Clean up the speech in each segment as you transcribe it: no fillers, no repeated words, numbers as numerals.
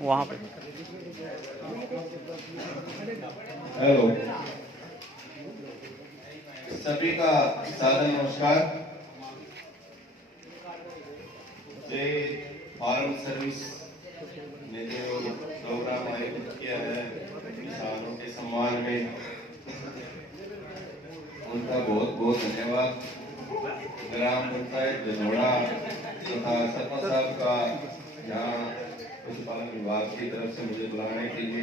वहाँ पे। हेलो, सभी का सादर नमस्कार। जय फार्म सर्विस ने जो प्रोग्राम आयोजित किया है किसानों के सम्मान में, उनका बहुत बहुत धन्यवाद। ग्राम पंचायत जलोड़ा तथा सरपंच साहब का यहाँ पशुपालन विभाग की तरफ से मुझे बुलाने के लिए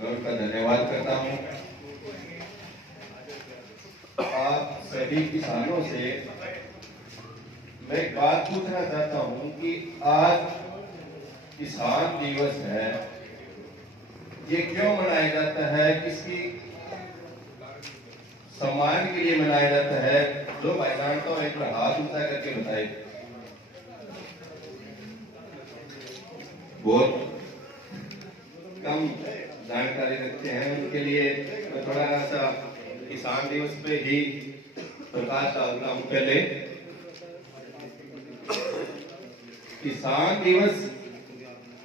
मैं उनका धन्यवाद करता हूँ। आप सभी किसानों से मैं एक बात पूछना चाहता हूँ कि आज किसान दिवस है, ये क्यों मनाया जाता है, किसकी सम्मान के लिए मनाया जाता है? जो भाई जान तो एक बार हाथ ऊंचा करके बताए। बहुत कम जानकारी रखते हैं, उनके लिए मैं थोड़ा सा किसान दिवस पे ही प्रकाश डालता हूँ। पहले किसान दिवस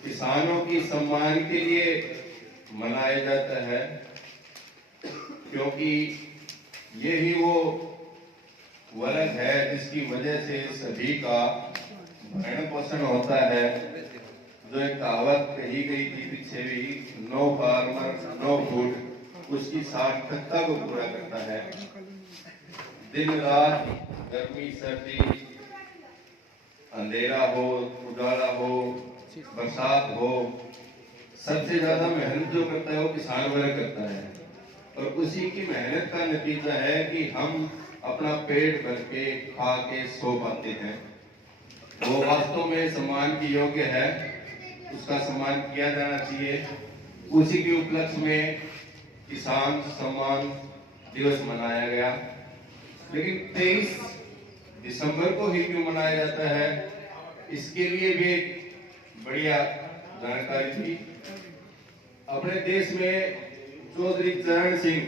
किसानों की सम्मान के लिए मनाया जाता है, क्योंकि यही वो वर्ग है जिसकी वजह से सभी का भरण पोषण होता है। जो एक कहावत कही गई थी पीछे भी, नो फार्मर नो फूड, उसकी सार्थकता को पूरा करता है। दिन रात, गर्मी सर्दी, अंधेरा हो उजाला हो बरसात हो, सबसे ज्यादा मेहनत जो करता है वो किसान वर्ग करता है। और उसी की मेहनत का नतीजा है कि हम अपना पेट भर के खा के सो पाते हैं। वो वास्तव में सम्मान की योग्य है, उसका सम्मान किया जाना चाहिए। उसी के उपलक्ष्य में किसान सम्मान दिवस मनाया गया। लेकिन 23 दिसंबर को ही क्यों मनाया जाता है, इसके लिए भी एक बढ़िया जानकारी थी। अपने देश में चौधरी चरण सिंह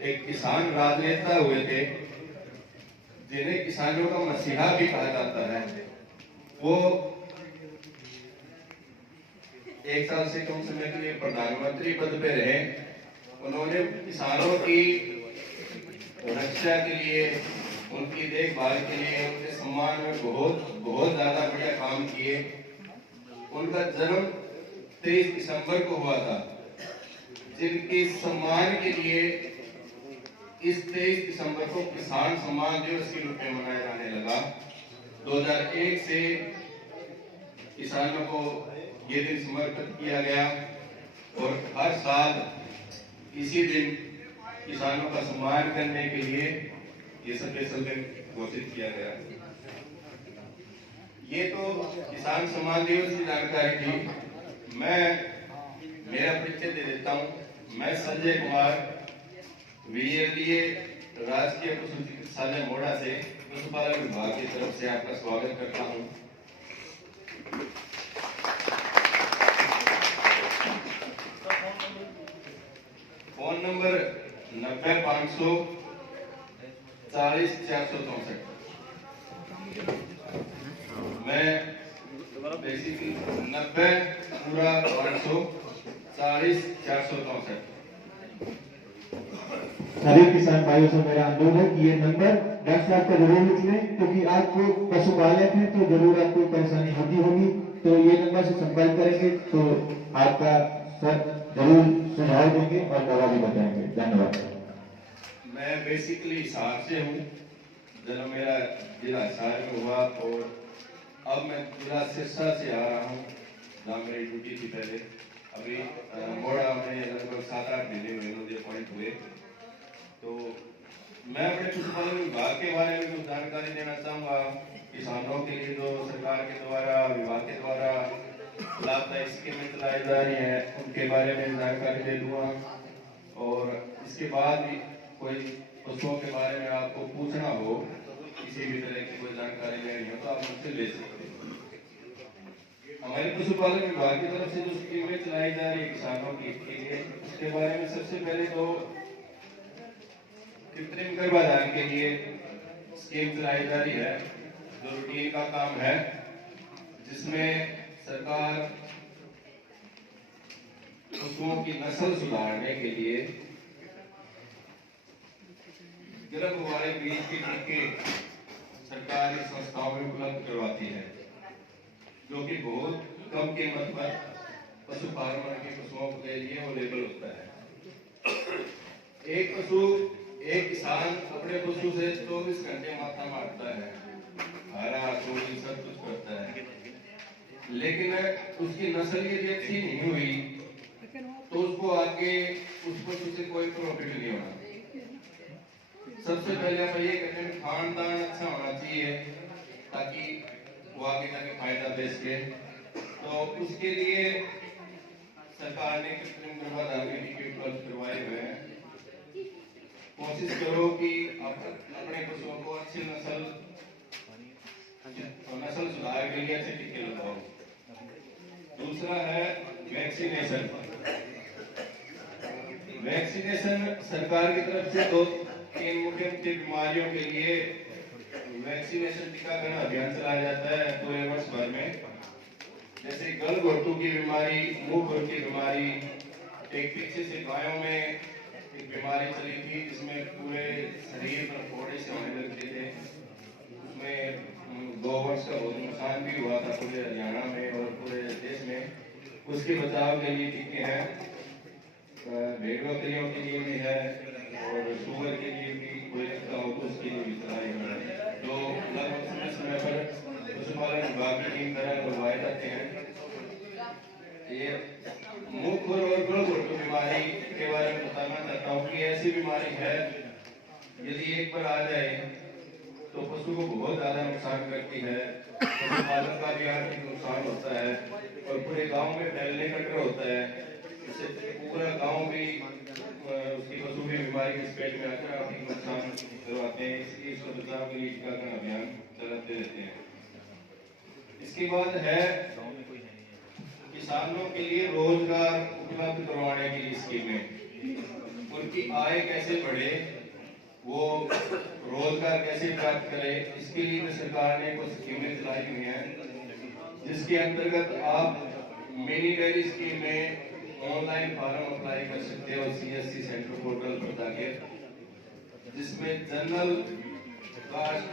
एक किसान राजनेता हुए थे, जिन्हें किसानों का मसीहा भी कहा जाता है। वो 1 साल से कम समय के लिए प्रधानमंत्री पद पे रहे। उन्होंने किसानों की रक्षा के लिए, उनकी देखभाल के लिए, उनके सम्मान में बहुत बहुत ज्यादा बढ़िया काम किए। उनका जन्म 23 दिसंबर को हुआ था, जिनके सम्मान के लिए इस 23 दिसंबर को किसान सम्मान दिवस के रूप में मनाया जाने लगा। 2001 से किसानों को ये दिन समर्पित किया गया और हर साल इसी दिन किसानों का सम्मान करने के लिए ये स्पेशल दिन घोषित किया गया। ये तो किसान सम्मान दिवस की जानकारी थी। मैं मेरा परिचय दे देता हूँ। मैं संजय कुमार, वीएलडीए राष्ट्रीय पशु चिकित्सालय मोड़ा से पशुपालन विभाग की तरफ से आपका स्वागत करता हूँ। Phone number 90 540 464। मैं बेसिकली 90 पूरा 540 464। सभी किसान भाइयों से मेरा अनुरोध है कि ये नंबर 10 लाख का जरूर लिख लें, क्योंकि आपको पशुपालक हैं तो जरूर आपको परेशानी होती होगी। तो ये नंबर से संपर्क करेंगे तो आपका सर जरूर सुझाव देंगे और दवा भी बताएंगे। धन्यवाद। मैं बेसिकली हिसार से हूँ। जन्म मेरा जिला हिसार में हुआ और अब मैं जिला सिरसा से आ रहा हूँ, जहाँ मेरी ड्यूटी थी पहले। अभी मोड़ा में लगभग 7-8 महीने हुए मुझे अपॉइंट हुए। तो मैं अपने पशुपालन विभाग के बारे में कुछ जानकारी देना चाहूँगा। किसानों के लिए जो सरकार के द्वारा, विभाग के द्वारा लाभदायक स्कीमें चलाई जा रही है, उनके बारे में जानकारी दे दूंगा। और इसके बाद भी कोई पशुओं के बारे में आपको पूछना हो, किसी भी तरह की कोई जानकारी लेनी हो तो आप मुझसे ले सकते हैं। हमारे पशुपालन विभाग की तरफ से जो स्कीमें चलाई जा रही है किसानों के लिए, उसके बारे में सबसे पहले तो कृत्रिम गर्भाधान के लिए स्कीम चलाई जा रही है, जो रूटीन का काम है। जिसमें सरकार पशुओं की नस्ल सुधारने के लिए गर्भ वाले बीज के टीके सरकारी संस्थाओं में उपलब्ध करवाती है, जो कि बहुत कम कीमत पर पशुपालन के पशुओं के लिए अवेलेबल होता है। एक किसान अपने पशु से 24 घंटे माथा मारता है, हरा सूखी सब कुछ करता है, लेकिन उसकी नस्ल यदि अच्छी नहीं हुई तो उसको आगे उस पशु से कोई प्रॉफिट नहीं होना। सबसे पहले आप ये कहते हैं खानदान अच्छा होना चाहिए ताकि वो आगे जाके फायदा दे सके। तो उसके लिए सरकार ने कृत्रिम गर्भाधान के टीके उपलब्ध करवाए हुए हैं। कोशिश करो कि अपने पशुओं को अच्छी नस्ल सुधार के लिए अच्छे टीके लगाओ। दूसरा है वैक्सीनेशन। वैक्सीनेशन सरकार की तरफ से 2-3 मुख्य बीमारियों के लिए वैक्सीनेशन टीकाकरण अभियान चलाया जाता है पूरे वर्ष भर में। जैसे गलघोटू की बीमारी, मुंह खुर की बीमारी, एक पीछे से गायों में एक बीमारी चली थी जिसमें पूरे शरीर पर फोड़े से होने लगते थे। उसमें 2 वर्ष का बहुत नुकसान भी हुआ था पूरे हरियाणा में और पूरे देश में। उसके बचाव के लिए टीके हैं, भेड़ बकरियों के लिए भी है और शुगर के लिए भी कोई लगता हो तो उसके लिए भी चलाए गए हैं, जो लगभग समय पर पशुपालन विभाग की टीम द्वारा करवाए जाते हैं। ये मुंह खुर और गलघोटू बीमारी के बारे में बताना चाहता हूँ कि ऐसी बीमारी है यदि एक बार आ जाए तो पशु को बहुत ज्यादा नुकसान करती है, पशुपालन का भी आर्थिक नुकसान होता है और पूरे गांव में फैलने का डर होता है। इससे पूरा गांव भी उसकी पशु की बीमारी की चपेट में आकर आर्थिक नुकसान करवाते हैं। इसलिए इसको बचाव के लिए टीकाकरण अभियान चलाते रहते हैं। इसके बाद है किसानों के लिए रोजगार उपलब्ध करवाने की स्कीमें। उनकी आय कैसे बढ़े, वो रोजगार कैसे प्राप्त करे, इसके लिए भी सरकार ने कुछ स्कीमें चलाई हुई हैं, जिसके अंतर्गत आप मिनी डेयरी स्कीम में ऑनलाइन फॉर्म अप्लाई कर सकते हो CSC सेंटर पोर्टल पर जाके, जिसमें जनरल कास्ट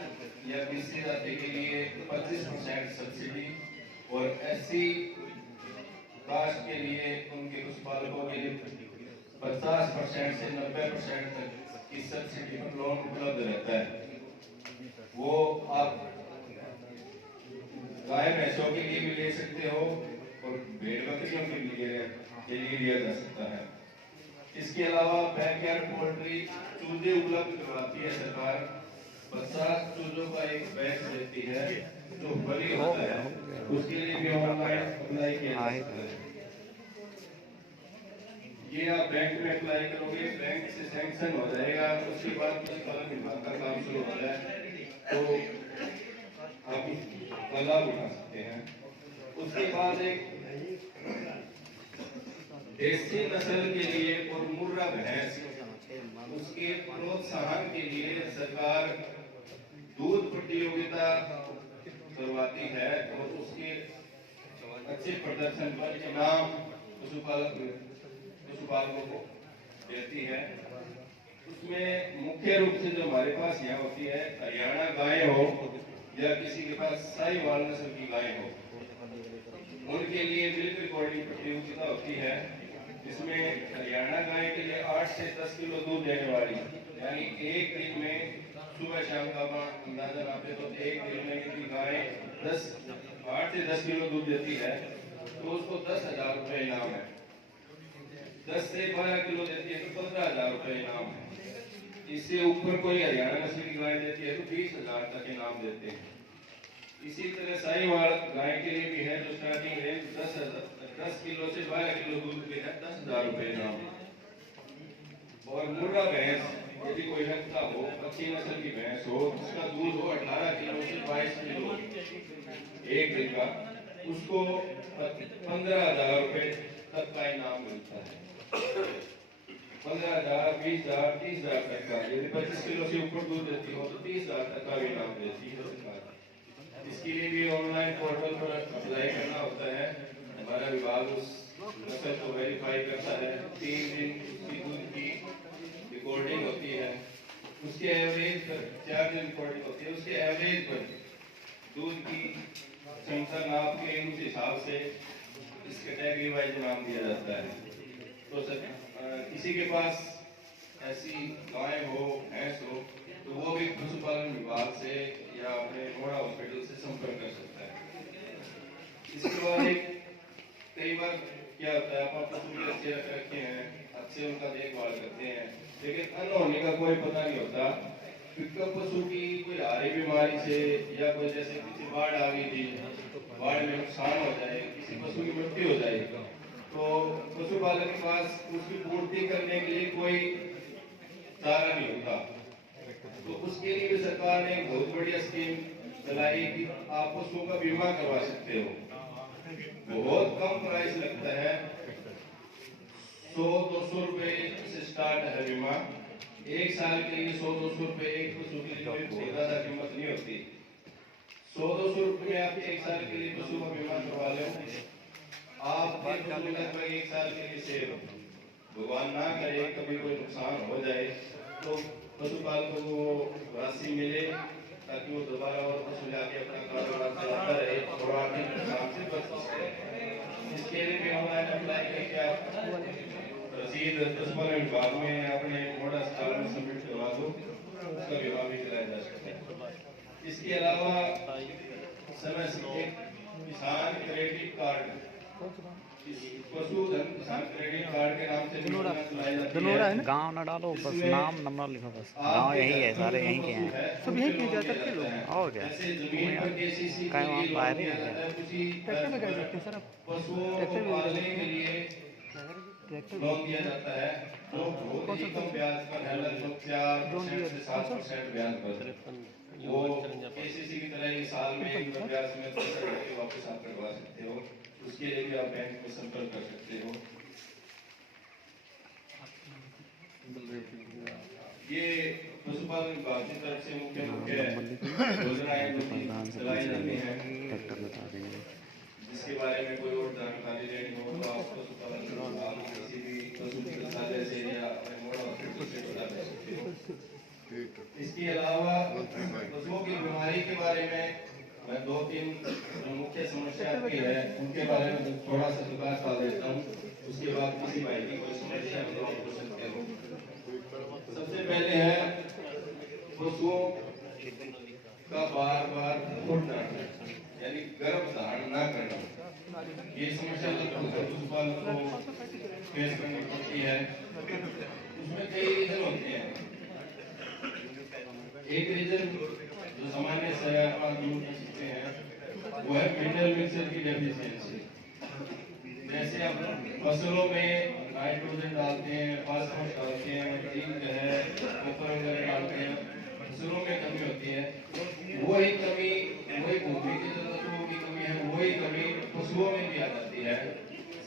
या BC जाति के लिए 25% सब्सिडी और SC कास्ट के लिए उनके पशुपालकों के लिए 50% से 90% तक की सब्सिडी पर लोन उपलब्ध रहता है। वो आप गाय भैंसों के लिए भी ले सकते हो और भेड़ बकरियों के लिए लिया जा सकता है। इसके अलावा बैकयार्ड पोल्ट्री चूजे उपलब्ध करवाती है सरकार। 50 चूजों का एक बैच देती है जो बड़ी होता है, उसके लिए भी ऑनलाइन अप्लाई किया जा सकता है। ये आप बैंक में अप्लाई करोगे, बैंक से सैंक्शन हो जाएगा, उसके बाद पशुपालन विभाग का काम शुरू होता है तो आप इसका लाभ उठा सकते हैं। उसके बाद एक देसी नस्ल के लिए और मुर्रा भैंस, उसके प्रोत्साहन के लिए सरकार दूध प्रतियोगिता करवाती है और उसके अच्छे प्रदर्शन पर इनाम पशुपालकों को देती है। उसमें मुख्य रूप से जो हमारे पास यहाँ होती है, हरियाणा गाय हो या किसी के पास साहिवाल नस्ल की गाय हो, उनके लिए मिल्क रिकॉर्डिंग प्रतियोगिता होती है, जिसमें हरियाणा गाय के लिए 8 से 10 किलो दूध देने वाली, यानी एक दिन में सुबह शाम का अंदाजा लगाते तो एक दिन में यदि गाय 8 से 10 किलो दूध देती है तो उसको 10,000 रुपए इनाम है। 10 से 12 किलो देती है तो 15,000 रुपए इनाम है। इससे ऊपर कोई हरियाणा नस्ल की गाय देती है तो 20,000 तक इनाम देते हैं। इसी तरह साहिवाल गाय के लिए भी है, जो स्टार्टिंग रेंज 10 किलो से 12 किलो दूध के है, 10,000 रुपए इनाम। और मुर्रा भैंस यदि कोई रखता हो, अच्छी नस्ल की भैंस हो, उसका दूध हो 18 किलो से 22 किलो एक दिन का, उसको 15,000 रुपए तक का इनाम मिलता है। 15,000, 20,000, 30,000 तक का। यदि 25 किलो से ऊपर दूध देती हो तो 30,000 तक का भी इनाम देती है सरकार। इसके लिए भी ऑनलाइन पोर्टल पर नस्ल नाप के उस हिसाब से इस कैटेगरी वाइज नाम दिया जाता है। तो किसी के पास ऐसी गाय हो, भैंस हो, तो वो भी पशुपालन विभाग से या अपने मोड़ा हॉस्पिटल से संपर्क कर सकता है। इसके बाद एक कई बार क्या होता है, आप पशु भी अच्छे रख रखे हैं, अच्छे उनका देखभाल करते हैं, लेकिन अन्न होने का कोई पता नहीं होता। पिकअप पशु की कोई हारी बीमारी से या कोई जैसे किसी बाढ़ आ गई थी, बाढ़ में नुकसान हो जाए, किसी पशु की मृत्यु हो जाए, तो पशुपालक के पास उसकी पूर्ति करने के लिए कोई चारा नहीं होता। तो उसके लिए भी सरकार ने एक बहुत बढ़िया स्कीम चलाई कि आप पशुओं का बीमा करवा सकते हो। बहुत कम प्राइस लगता है, 100-200 रुपए से स्टार्ट है बीमा। एक साल के लिए 100-200 रुपए एक पशु के लिए कोई ज्यादा कीमत नहीं होती। 100-200 रुपए में आप एक साल के लिए पशु का बीमा करवा लो। आप लगभग एक साल के लिए सेव, भगवान ना करे कभी कोई नुकसान हो जाए तो पशुपालकों को राशि मिले, ताकि वो दोबारा और पशु लाके अपना कारोबार चलाता रहे और आर्थिक नुकसान से बच सके। इसके लिए भी ऑनलाइन अप्लाई करके आप रसीद पशुपालन विभाग में अपने मोड़ा अस्पताल में सबमिट करवा दो, उसका बीमा भी कराया जा सकता है। इसके अलावा समय से किसान क्रेडिट कार्ड, पशुधन किसान क्रेडिट कार्ड के नाम से चलाई जाती है। गाँव न डालो, बस नाम नंबर लिखो, बस गाँव यही है, सारे यहीं के हैं, सब यही किए जाते हैं लोग। और क्या कहीं वहाँ बाहर ही है। ट्रैक्टर में कर सकते हैं सर, आप पशुओं को पालने के लिए लोन दिया जाता है, जो बहुत ही कम ब्याज पर है, लगभग 4% से 7% ब्याज पर। वो केसीसी की तरह ही साल में एक बार ब्याज में 10% वापस आप करवा सकते हो। उसके लिए भी आप बैंक में संपर्क कर सकते हो। ये पशुपालन विभाग की तरफ से मुख्य योजनाएं चलाई जाती हैं, जिसके बारे में कोई और जानकारी लेनी हो तो आप पशुपालन विभाग किसी भी पशु चिकित्सालय से या मोड़ा हॉस्पिटल से बता सकते हो। इसके अलावा पशुओं की बीमारी के बारे में मैं 2-3 मुख्य समस्या की है उनके बारे में थोड़ा सा प्रकाश डाल देता हूँ। उसके बाद किसी भाई की कोई समस्या तो आप पूछ सकते हो। सबसे पहले है पशुओं का बार बार फूटना, यानी गर्भ धारण न करना। ये समस्या पशुपालक को फेस करनी पड़ती है। उसमें कई रीजन होते हैं। एक रीजन जो सामान्य से आप दूर कर सकते हैं वो है मिनरल मिक्सचर की डेफिशिएंसी। जैसे आप फसलों में नाइट्रोजन डालते हैं, फास्फोरस डालते हैं, जिंक है, कॉपर वगैरह डालते हैं, फसलों में कमी होती है। वही कमी, वही भूमि की जरूरतों की कमी है, वही कमी पशुओं में भी आ जाती है,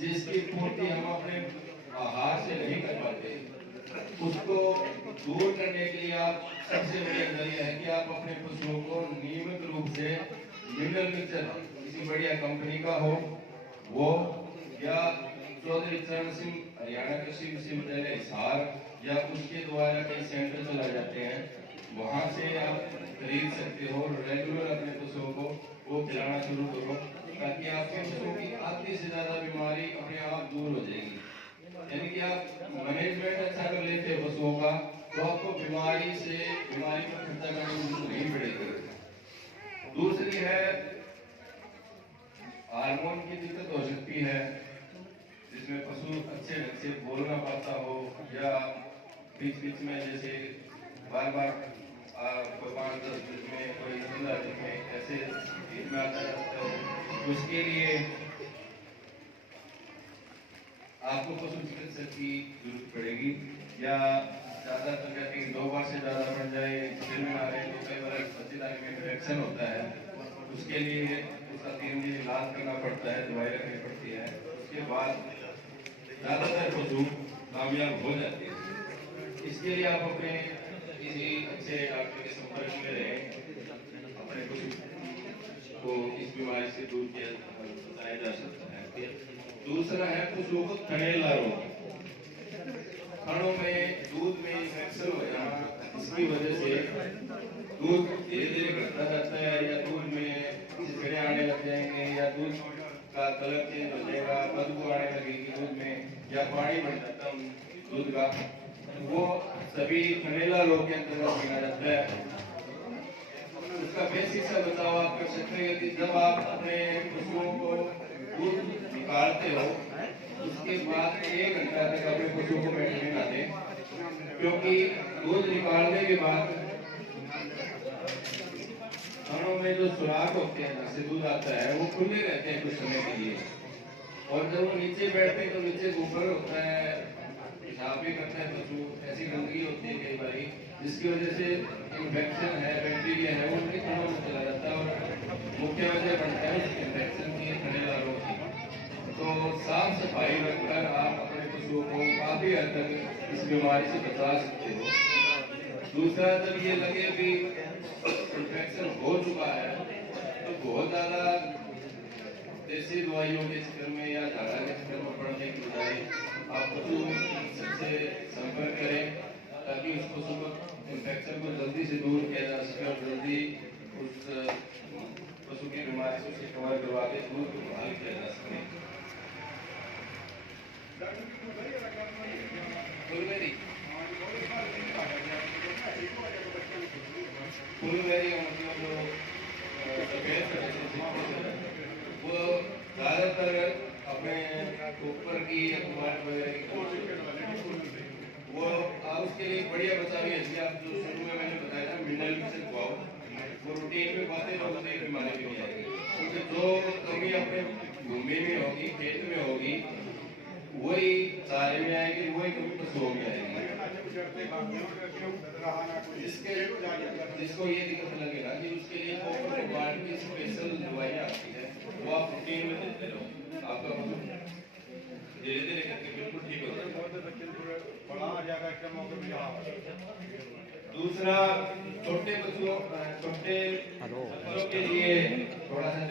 जिसकी पूर्ति हम अपने आहार से नहीं कर पाते। उसको दूर करने के लिए आप सबसे बड़ी जरिया है कि आप अपने पशुओं को नियमित रूप से मिनरल मिक्सचर किसी बढ़िया कंपनी का हो वो, या चौधरी चरण सिंह हरियाणा कृषि विश्वविद्यालय हिसार या उसके द्वारा कई सेंटर चलाए जाते हैं, वहां से आप खरीद सकते हो। रेगुलर अपने पशुओं को वो खिलाना शुरू करो, ताकि आपके पशुओं की आधी से ज्यादा बीमारी अपने आप दूर हो जाएगी। यानी कि आप मैनेजमेंट अच्छा कर लेते हैं पशुओं का, तो आपको बीमारी पर खर्चा करने की जरूरत नहीं पड़ेगी। दूसरी है हार्मोन की दिक्कत हो सकती है, जिसमें पशु अच्छे ढंग से बोल ना पाता हो, या बीच बीच में जैसे बार बार कोई 5-10 दिन में, कोई 15 दिन में ऐसे बीच में आता रहता है। उसके लिए आपको पशु चिकित्सक की जरूरत पड़ेगी, या ज्यादा तबियत 2 बार से ज्यादा बढ़ जाए, सिर में आ रहे तो कई बार बच्चेदानी में इन्फेक्शन होता है, उसके लिए उसका 3 दिन इलाज करना पड़ता है, दवाई रखनी पड़ती है। उसके बाद ज्यादातर पशु कामयाब हो जाते हैं। इसके लिए आप अपने किसी अच्छे डॉक्टर के संपर्क में रहें, अपने पशु को इस बीमारी से दूर किया बताया जा सकता है। दूसरा है पशुओं को थनैला रोग, थनों में दूध में इन्फेक्शन हो जाना, इसकी वजह से दूध धीरे धीरे घटता जाता है, या दूध में चिड़चिड़े आने लग जाएंगे, या या दूध का कलर चेंज हो जाएगा, बदबू आने लगेगी दूध में, या पानी बढ़ जाता दूध का, वो सभी खनेला रोग के अंतर्गत गिना जाता है। उसका बेसिक सा बचाव आप कर सकते हैं कि जब आप अपने पशुओं को दूध निकालते हो उसके बाद 1 घंटा तक अपने पशुओं को बैठने ना दें, क्योंकि दूध निकालने के बाद थनों में जो सुराख होते हैं जिससे दूध आता है वो खुले रहते हैं कुछ समय के लिए, और जब वो नीचे बैठते हैं तो नीचे गोबर होता है, पेशाब भी करता है पशु, ऐसी गंदगी होती है कई बार जिसकी वजह से इन्फेक्शन है, बैक्टीरिया है, वो उनके थनों में चला जाता है और मुख्य वजह बनता है इन्फेक्शन की, खनेला रोग की। तो साफ सफाई रखकर आप अपने पशुओं को काफी हद तक इस बीमारी से बचा सकते हो। दूसरा, जब ये लगे कि इन्फेक्शन हो चुका है तो बहुत ज्यादा देसी दवाइयों के चक्कर में या झाड़ा के चक्कर में पड़ने की बजाय आप पशु से संपर्क करें ताकि उस पशु को इन्फेक्शन को जल्दी से दूर किया जा सके और जल्दी उस पशु की बीमारी से उसे कवर करवा के दूध को बहाल किया जा सके। फुलवेरी का मतलब जो सफेद वो ज्यादातर अपने ऊपर की टमाटर वगैरह की वो आप उसके लिए बढ़िया बचा भी है। आप जो शुरू में मैंने बताया था मिनरल से खुआओ, वो रूटीन में बातें होती है, बीमारी भी नहीं आएगी, क्योंकि जो कमी अपने भूमि में होगी, खेत में होगी, वही चारे में आएगी, वही कमी पशुओं में आएगी। जिसको ये दिक्कत लगेगा कि उसके लिए की स्पेशल दवाइयाँ आती है, वो आप रूटीन में देते रहो, आपका धीरे धीरे करके बिल्कुल ठीक हो जाएगा। दूसरा, छोटे बच्चों के लिए थोड़ा सा